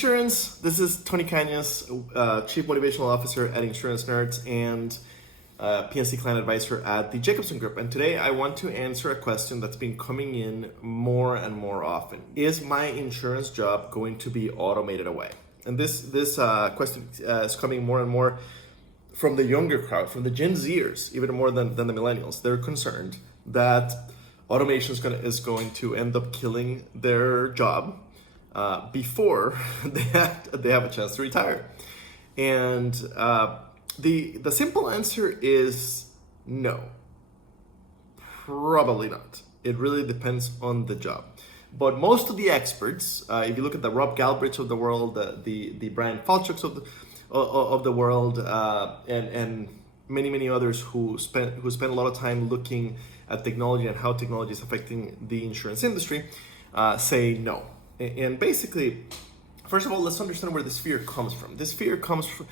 insurance. This is Tony Cañas, Chief Motivational Officer at Insurance Nerds and PNC Client Advisor at the Jacobson Group. And today I want to answer a question that's been coming in more and more often. Is my insurance job going to be automated away? And this question is coming more and more from the younger crowd, from the Gen Zers, even more than the millennials. They're concerned that automation is going to end up killing their job before they have a chance to retire. And the simple answer is no, probably not. It really depends on the job. But most of the experts, if you look at the Rob Galbraiths of the world, the Brian Falchuks of the world, and many others who spend a lot of time looking at technology and how technology is affecting the insurance industry, say no. And basically, first of all, let's understand where this fear comes from. This fear comes from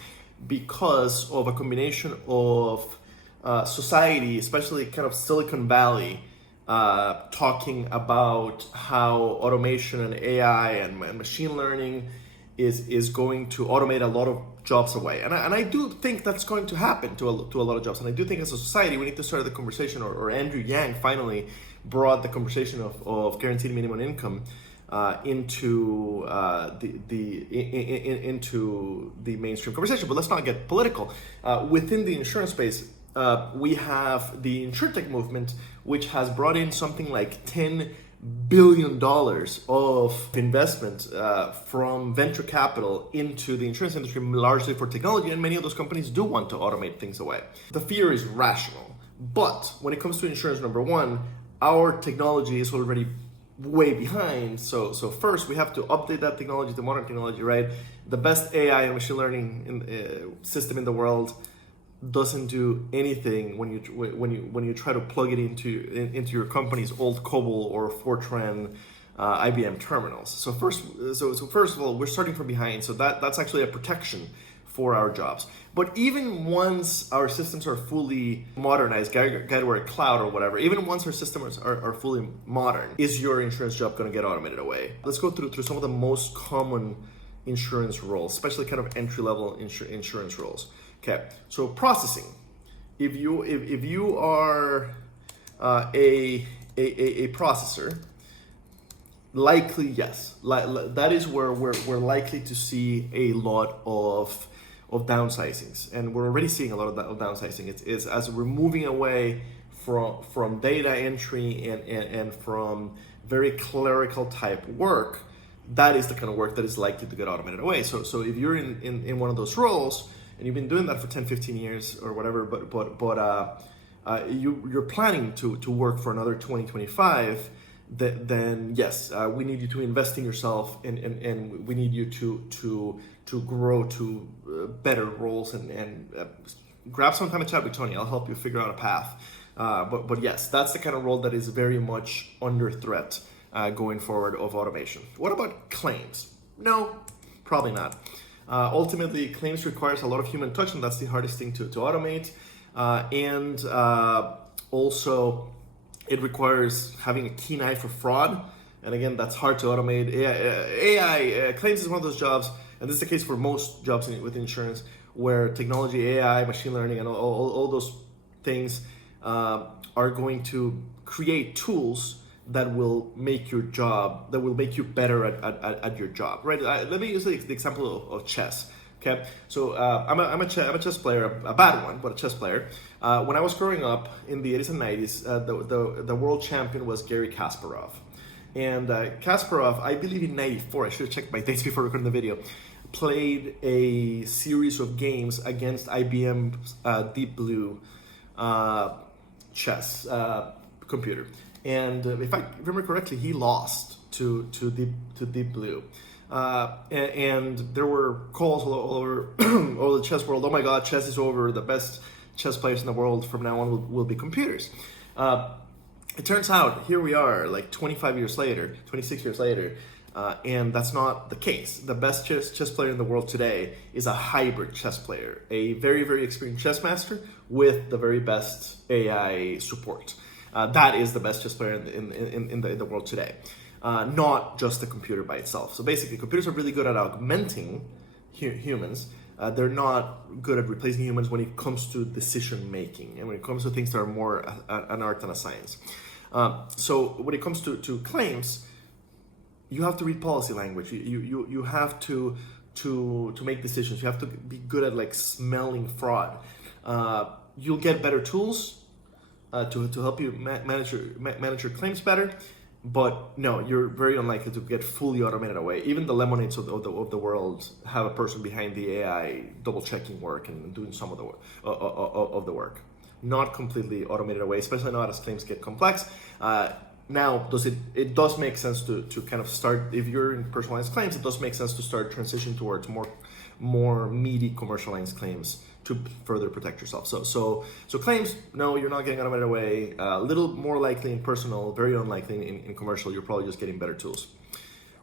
because of a combination of society, especially kind of Silicon Valley, talking about how automation and AI and machine learning is going to automate a lot of jobs away. And I do think that's going to happen to a lot of jobs. And I do think as a society, we need to start the conversation, or Andrew Yang finally brought the conversation of guaranteed minimum income into the mainstream conversation. But let's not get political. Within the insurance space, we have the Insurtech movement, which has brought in something like $10 billion of investment from venture capital into the insurance industry, largely for technology, and many of those companies do want to automate things away. The fear is rational, but when it comes to insurance, number one, our technology is already way behind. So first we have to update that technology to modern technology, right? The best AI and machine learning system in the world doesn't do anything when you try to plug it into your company's old COBOL or Fortran IBM terminals. So first of all, we're starting from behind. So that's actually a protection for our jobs. But even once our systems are fully modernized, Guidewire Cloud or whatever, even once our systems are fully modern, is your insurance job going to get automated away? Let's go through some of the most common insurance roles, especially kind of entry-level insurance roles. Okay, so processing. If you are a processor, likely yes. That is where we're likely to see a lot of downsizings, and we're already seeing a lot of downsizing. It's as we're moving away from data entry and from very clerical type work. That is the kind of work that is likely to get automated away. So if you're in one of those roles, and you've been doing that for 10, 15 years or whatever, but you're planning to work for another 20, 25, then yes, we need you to invest in yourself, and we need you to grow to better roles and grab some time to chat with Tony. I'll help you figure out a path. But yes, that's the kind of role that is very much under threat going forward of automation. What about claims? No, probably not. Ultimately, claims requires a lot of human touch, and that's the hardest thing to automate. And also, it requires having a keen eye for fraud. And again, that's hard to automate. AI claims is one of those jobs, and this is the case for most jobs with insurance, where technology, AI, machine learning, and all those things are going to create tools that will make your job, that will make you better at your job, right? Let me use the example of chess. Okay, so I'm a chess player, a bad one, but a chess player. When I was growing up in the 80s and 90s, the world champion was Garry Kasparov. And Kasparov, I believe in 94, I should have checked my dates before recording the video, played a series of games against IBM's Deep Blue chess computer. And if I remember correctly, he lost to Deep Blue. And there were calls all over all the chess world. Oh my God, chess is over. The best chess players in the world from now on will be computers. It turns out, here we are, like 26 years later, and that's not the case. The best chess player in the world today is a hybrid chess player, a very experienced chess master with the very best AI support. That is the best chess player in the world today. not just the computer by itself. So basically, computers are really good at augmenting humans. They're not good at replacing humans when it comes to decision making and when it comes to things that are more an art than a science. So when it comes to claims, you have to read policy language. You have to make decisions. You have to be good at like smelling fraud. You'll get better tools to help you manage your claims better. But no, you're very unlikely to get fully automated away. Even the Lemonades of the world have a person behind the AI double checking work and doing some of the work. Not completely automated away, especially not as claims get complex. Now, it does make sense to kind of start, if you're in personal lines claims, it does make sense to start transitioning towards more meaty commercial lines claims to further protect yourself. So claims, no, you're not getting automated away. A little more likely in personal, very unlikely in commercial. You're probably just getting better tools.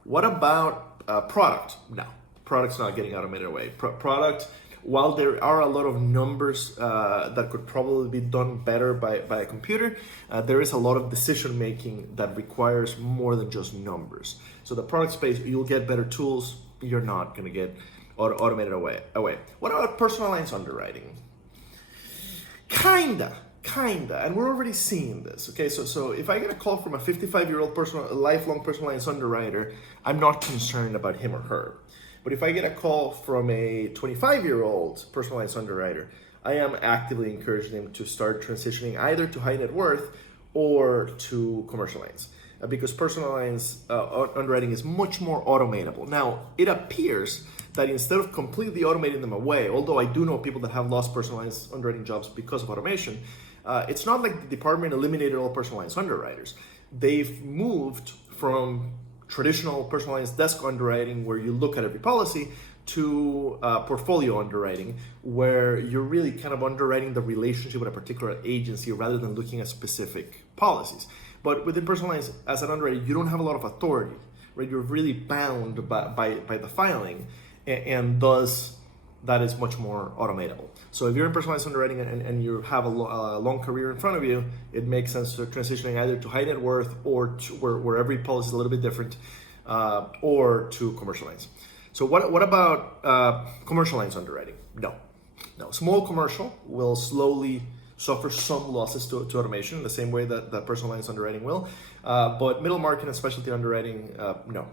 What about product? No, product's not getting automated away. Product, while there are a lot of numbers that could probably be done better by a computer, there is a lot of decision making that requires more than just numbers. So the product space, you'll get better tools. You're not going to get automated away. What about personal lines underwriting? Kinda, and we're already seeing this. Okay, so if I get a call from a 55-year-old lifelong personal lines underwriter, I'm not concerned about him or her. But if I get a call from a 25-year-old personal lines underwriter, I am actively encouraging them to start transitioning either to high net worth or to commercial lines. Because personal lines underwriting is much more automatable. Now, it appears that instead of completely automating them away, although I do know people that have lost personal lines underwriting jobs because of automation, it's not like the department eliminated all personal lines underwriters. They've moved from traditional personal lines desk underwriting, where you look at every policy, to portfolio underwriting, where you're really kind of underwriting the relationship with a particular agency rather than looking at specific policies. But within personal lines, as an underwriter, you don't have a lot of authority, right? You're really bound by the filing, and thus that is much more automatable. So if you're in personal lines underwriting and you have a long career in front of you, it makes sense to transitioning either to high net worth or to where every policy is a little bit different, or to commercial lines. So what about commercial lines underwriting? No. Small commercial will slowly suffer some losses to automation, the same way that personal lines underwriting will. But middle market and specialty underwriting, no.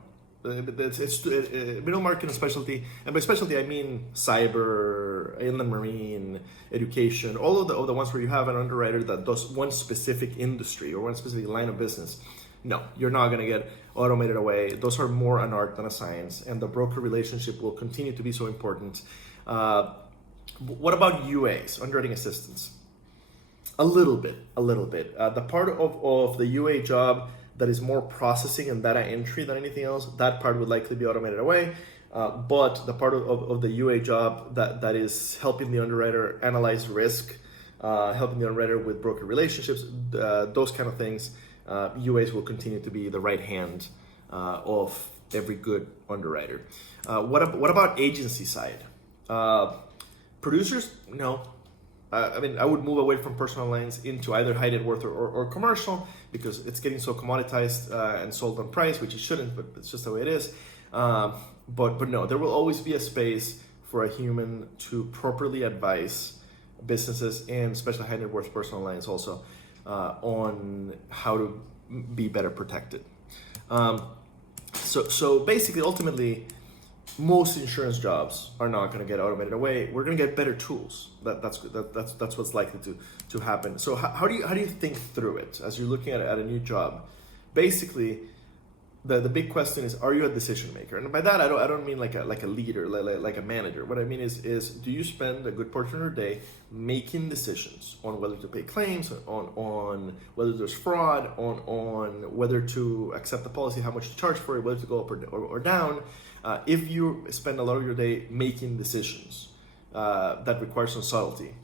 It's middle market and specialty, and by specialty I mean cyber, inland marine, education, all of the ones where you have an underwriter that does one specific industry or one specific line of business. No, you're not going to get automated away. Those are more an art than a science, and the broker relationship will continue to be so important. What about UAs, underwriting assistants? A little bit. The part of the UA job that is more processing and data entry than anything else, that part would likely be automated away. But the part of the UA job that is helping the underwriter analyze risk, helping the underwriter with broker relationships, those kind of things, UAs will continue to be the right hand of every good underwriter. What about agency side? Producers? No. I would move away from personal lines into either high net worth or commercial, because it's getting so commoditized and sold on price, which it shouldn't, but it's just the way it is. But no, there will always be a space for a human to properly advise businesses, and especially high net worth personal lines also, on how to be better protected. So basically, ultimately, most insurance jobs are not going to get automated away. We're going to get better tools. That's what's likely to happen. So how do you think through it as you're looking at a new job? Basically, the big question is, are you a decision maker? And by that I don't mean like a leader, like a manager. What I mean is do you spend a good portion of your day making decisions on whether to pay claims, on whether there's fraud, on whether to accept the policy, how much to charge for it, whether to go up or down. If you spend a lot of your day making decisions that require some subtlety,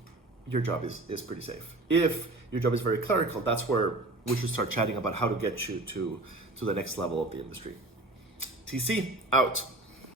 your job is pretty safe. If your job is very clerical, that's where we should start chatting about how to get you to the next level of the industry. TC, out.